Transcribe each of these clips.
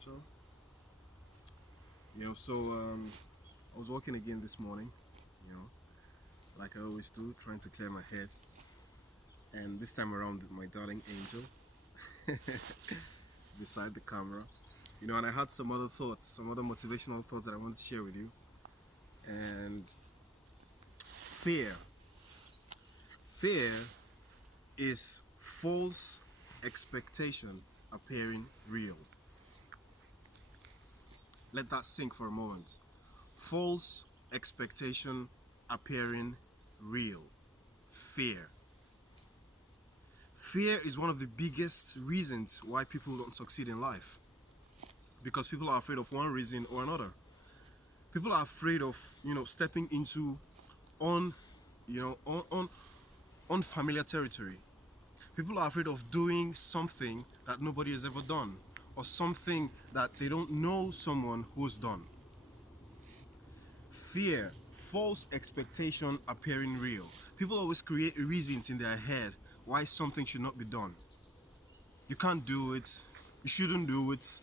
So, I was walking again this morning, you know, like I always do, trying to clear my head. And this time around with my darling Angel beside the camera, and I had some other thoughts, some other motivational thoughts that I want to share with you. And fear. Fear is false expectation appearing real. Let that sink for a moment. False expectation appearing real. Fear. Fear is one of the biggest reasons why people don't succeed in life. Because people are afraid of one reason or another. People are afraid of, stepping into un, you know, unfamiliar territory. People are afraid of doing something that nobody has ever done, or something that they don't know someone who's done. Fear, false expectation appearing real. People always create reasons in their head why something should not be done. You can't do it. You shouldn't do it.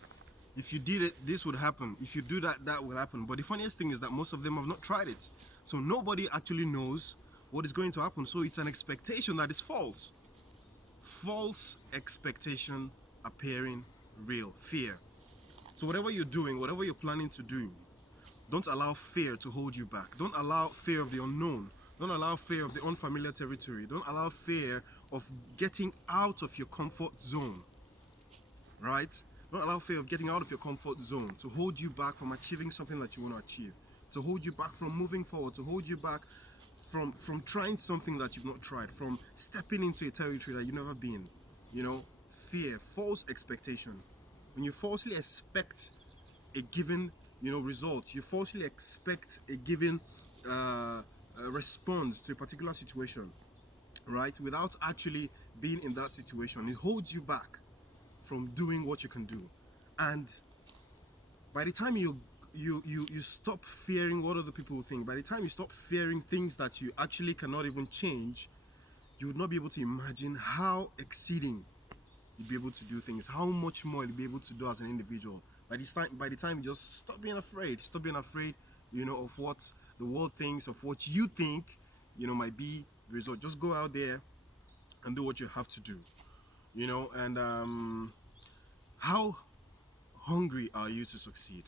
If you did it, this would happen. If you do that, that will happen. But the funniest thing is that most of them have not tried it. So nobody actually knows what is going to happen. So it's an expectation that is false. False expectation appearing real. Fear. So whatever you're doing, whatever you're planning to do, don't allow fear to hold you back. Don't allow fear of the unknown. Don't allow fear of the unfamiliar territory. Don't allow fear of getting out of your comfort zone. Right? Don't allow fear of getting out of your comfort zone to hold you back from achieving something that you want to achieve, to hold you back from moving forward, to hold you back from trying something that you've not tried, from stepping into a territory that you've never been. Fear, false expectation. When you falsely expect a given, result, you falsely expect a given response to a particular situation, right? Without actually being in that situation, it holds you back from doing what you can do. And by the time you stop fearing what other people will think, by the time you stop fearing things that you actually cannot even change, you would not be able to imagine how exceeding you'll be able to do things, how much more you'll be able to do as an individual. By the time you just stop being afraid, of what the world thinks, of what you think, might be the result. Just go out there and do what you have to do. And how hungry are you to succeed?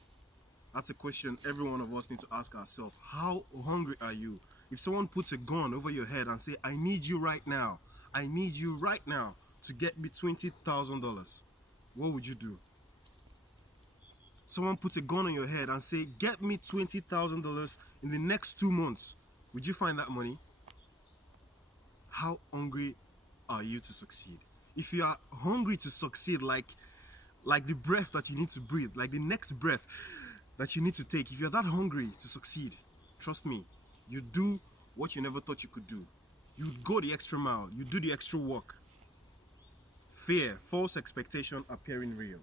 That's a question every one of us need to ask ourselves. How hungry are you? If someone puts a gun over your head and say, I need you right now, I need you right now to get me $20,000, what would you do? Someone puts a gun on your head and say, get me $20,000 in the next 2 months, would you find that money? How hungry are you to succeed? If you are hungry to succeed, like the breath that you need to breathe, like the next breath that you need to take, if you're that hungry to succeed, trust me, you do what you never thought you could do. You go the extra mile, you do the extra work. Fear, false expectation appearing real.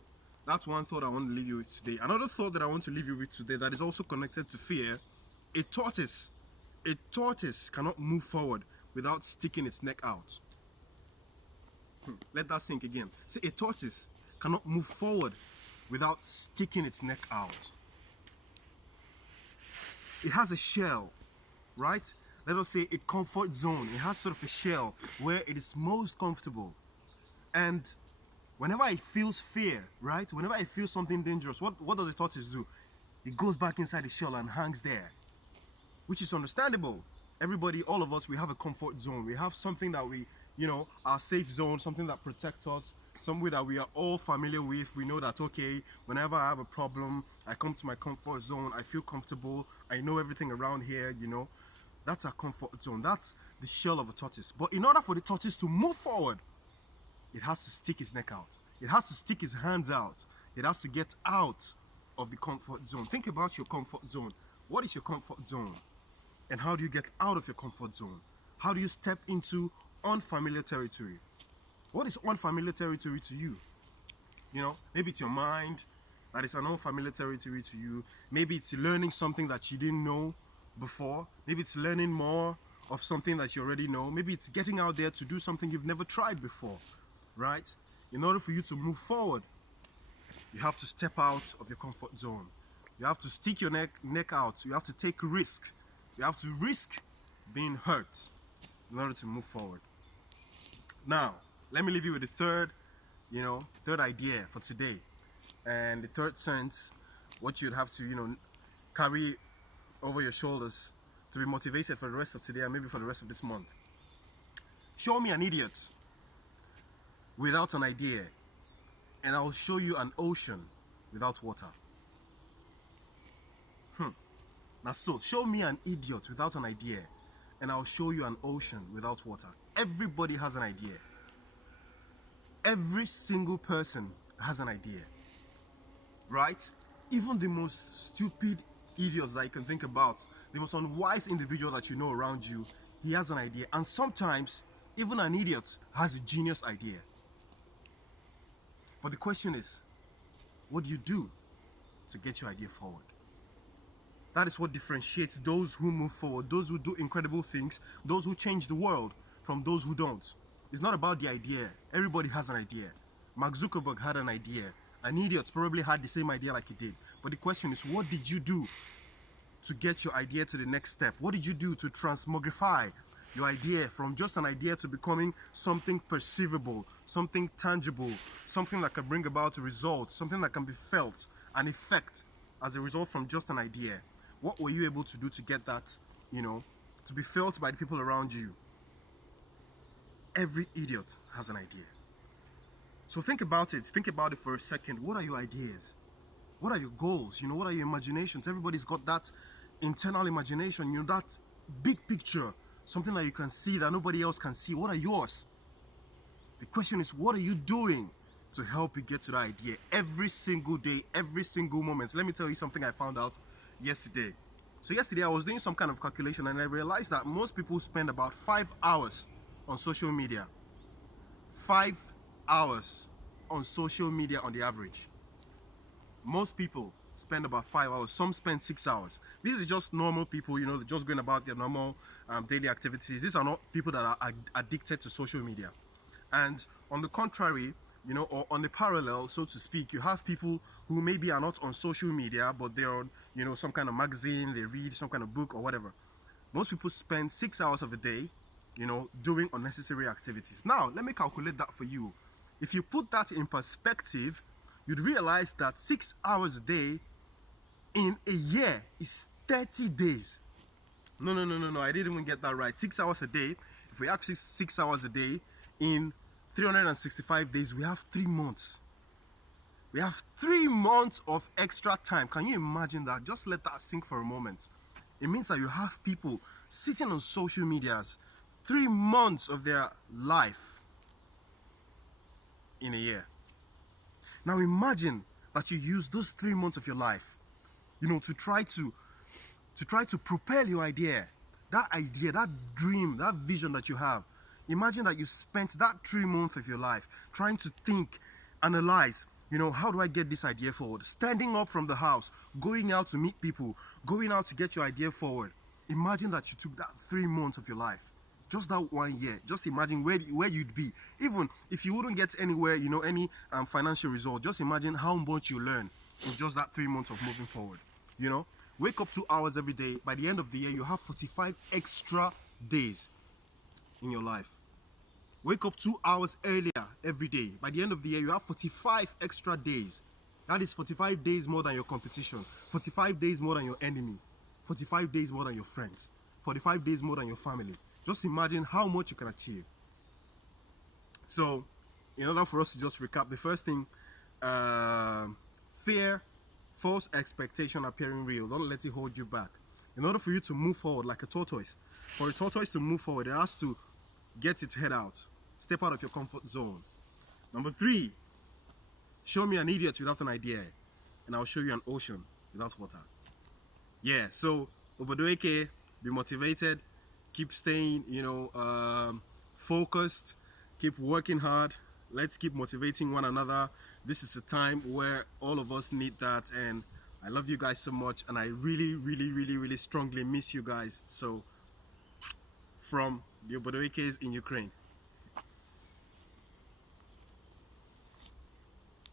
That's one thought I want to leave you with today. Another thought that I want to leave you with today that is also connected to fear: a tortoise cannot move forward without sticking its neck out. Let that sink again. See, a tortoise cannot move forward without sticking its neck out. It has a shell, right? Let us say a comfort zone. It has sort of a shell where it is most comfortable. And whenever it feels fear, right? Whenever it feels something dangerous, what does a tortoise do? It goes back inside the shell and hangs there, which is understandable. Everybody, all of us, we have a comfort zone. We have something that our safe zone, something that protects us, somewhere that we are all familiar with. We know that, okay, whenever I have a problem, I come to my comfort zone. I feel comfortable. I know everything around here, That's a comfort zone. That's the shell of a tortoise. But in order for the tortoise to move forward, it has to stick its neck out. It has to stick its hands out. It has to get out of the comfort zone. Think about your comfort zone. What is your comfort zone? And how do you get out of your comfort zone? How do you step into unfamiliar territory? What is unfamiliar territory to you? Maybe it's your mind that is an unfamiliar territory to you. Maybe it's learning something that you didn't know before. Maybe it's learning more of something that you already know. Maybe it's getting out there to do something you've never tried before, right? In order for you to move forward, You have to step out of your comfort zone. You have to stick your neck out. You have to take risk. You have to risk being hurt in order to move forward. Now, let me leave you with the third idea for today. And the third sense, what you'd have to, carry over your shoulders to be motivated for the rest of today and maybe for the rest of this month. Show me an idiot without an idea, and I'll show you an ocean without water. Now, so show me an idiot without an idea, and I'll show you an ocean without water. Everybody has an idea. Every single person has an idea, right? Even the most stupid idiots that you can think about, the most unwise individual that you know around you, he has an idea. And sometimes, even an idiot has a genius idea. But the question is, what do you do to get your idea forward? That is what differentiates those who move forward, those who do incredible things, those who change the world from those who don't. It's not about the idea. Everybody has an idea. Mark Zuckerberg had an idea. An idiot probably had the same idea like he did. But the question is, what did you do to get your idea to the next step? What did you do to transmogrify your idea from just an idea to becoming something perceivable, something tangible, something that can bring about a result, something that can be felt, an effect as a result from just an idea? What were you able to do to get that, to be felt by the people around you? Every idiot has an idea. So think about it. Think about it for a second. What are your ideas? What are your goals? What are your imaginations? Everybody's got that internal imagination, that big picture, something that you can see that nobody else can see. What are yours? The question is, what are you doing to help you get to that idea every single day, every single moment? Let me tell you something I found out yesterday. So yesterday I was doing some kind of calculation and I realized that most people spend about 5 hours on social media. 5 hours on social media on the average. Most people spend about 5 hours. Some spend 6 hours. These are just normal people, they're just going about their normal daily activities. These are not people that are addicted to social media. And on the contrary, or on the parallel, so to speak, you have people who maybe are not on social media, but they're on, some kind of magazine, they read some kind of book or whatever. Most people spend 6 hours of the day, doing unnecessary activities. Now, let me calculate that for you. If you put that in perspective, you'd realize that 6 hours a day in a year is 30 days. No, I didn't even get that right. 6 hours a day, if we have 6 hours a day in 365 days, we have 3 months. We have 3 months of extra time. Can you imagine that? Just let that sink for a moment. It means that you have people sitting on social medias 3 months of their life in a year. Now imagine that you use those 3 months of your life, to try to propel your idea, that dream, that vision that you have. Imagine that you spent that 3 months of your life trying to think, analyze, how do I get this idea forward? Standing up from the house, going out to meet people, going out to get your idea forward. Imagine that you took that 3 months of your life. Just that 1 year. Just imagine where you'd be. Even if you wouldn't get anywhere, any financial result, just imagine how much you learn in just that 3 months of moving forward. Wake up 2 hours every day. By the end of the year, you have 45 extra days in your life. Wake up 2 hours earlier every day. By the end of the year, you have 45 extra days. That is 45 days more than your competition, 45 days more than your enemy, 45 days more than your friends, 45 days more than your family. Just imagine how much you can achieve. So, in order for us to just recap, the first thing, fear, false expectation appearing real. Don't let it hold you back. In order for you to move forward like a tortoise, for a tortoise to move forward, it has to get its head out. Step out of your comfort zone. Number 3, show me an idiot without an idea, and I'll show you an ocean without water. Yeah, so Obodoeke, be motivated, keep staying, focused, keep working hard. Let's keep motivating one another. This is a time where all of us need that, and I love you guys so much, and I really, really, really, really strongly miss you guys. So, from the Obodoekes in Ukraine.